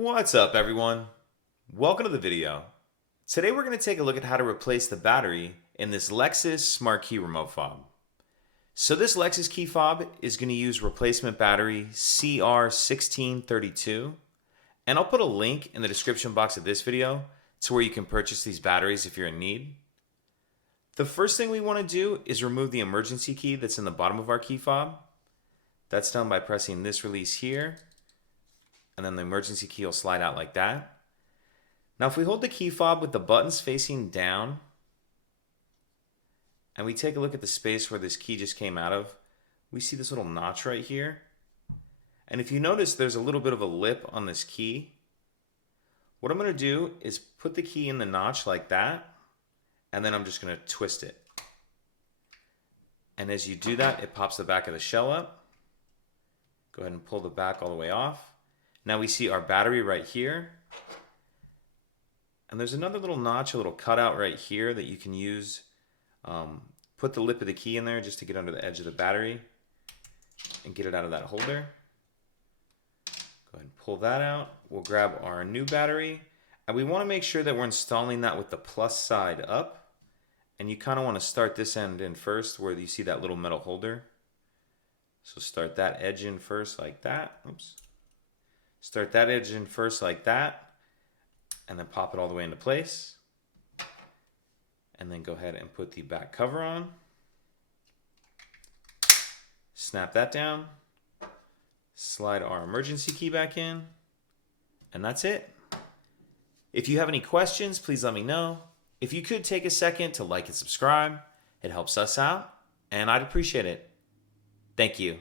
What's up, everyone? Welcome to the video. Today we're going to take a look at how to replace the battery in this Lexus Smart Key Remote Fob. So this Lexus key fob is going to use replacement battery CR1632, and I'll put a link in the description box of this video to where you can purchase these batteries if you're in need. The first thing we want to do is remove the emergency key that's in the bottom of our key fob. That's done by pressing this release here, and then the emergency key will slide out like that. Now if we hold the key fob with the buttons facing down, and we take a look at the space where this key just came out of, we see this little notch right here. And if you notice, there's a little bit of a lip on this key. What I'm going to do is put the key in the notch like that, and then I'm just going to twist it. And as you do that, it pops the back of the shell up. Go ahead and pull the back all the way off. Now we see our battery right here. And there's another little notch, a little cutout right here that you can use. Put the lip of the key in there just to get under the edge of the battery and get it out of that holder. Go ahead and pull that out. We'll grab our new battery, and we want to make sure that we're installing that with the plus side up. And you kind of want to start this end in first where you see that little metal holder. So start that edge in first like that. Oops. Start that edge in first like that, and then pop it all the way into place. And then go ahead and put the back cover on. Snap that down. Slide our emergency key back in. And that's it. If you have any questions, please let me know. If you could take a second to like and subscribe, it helps us out, and I'd appreciate it. Thank you.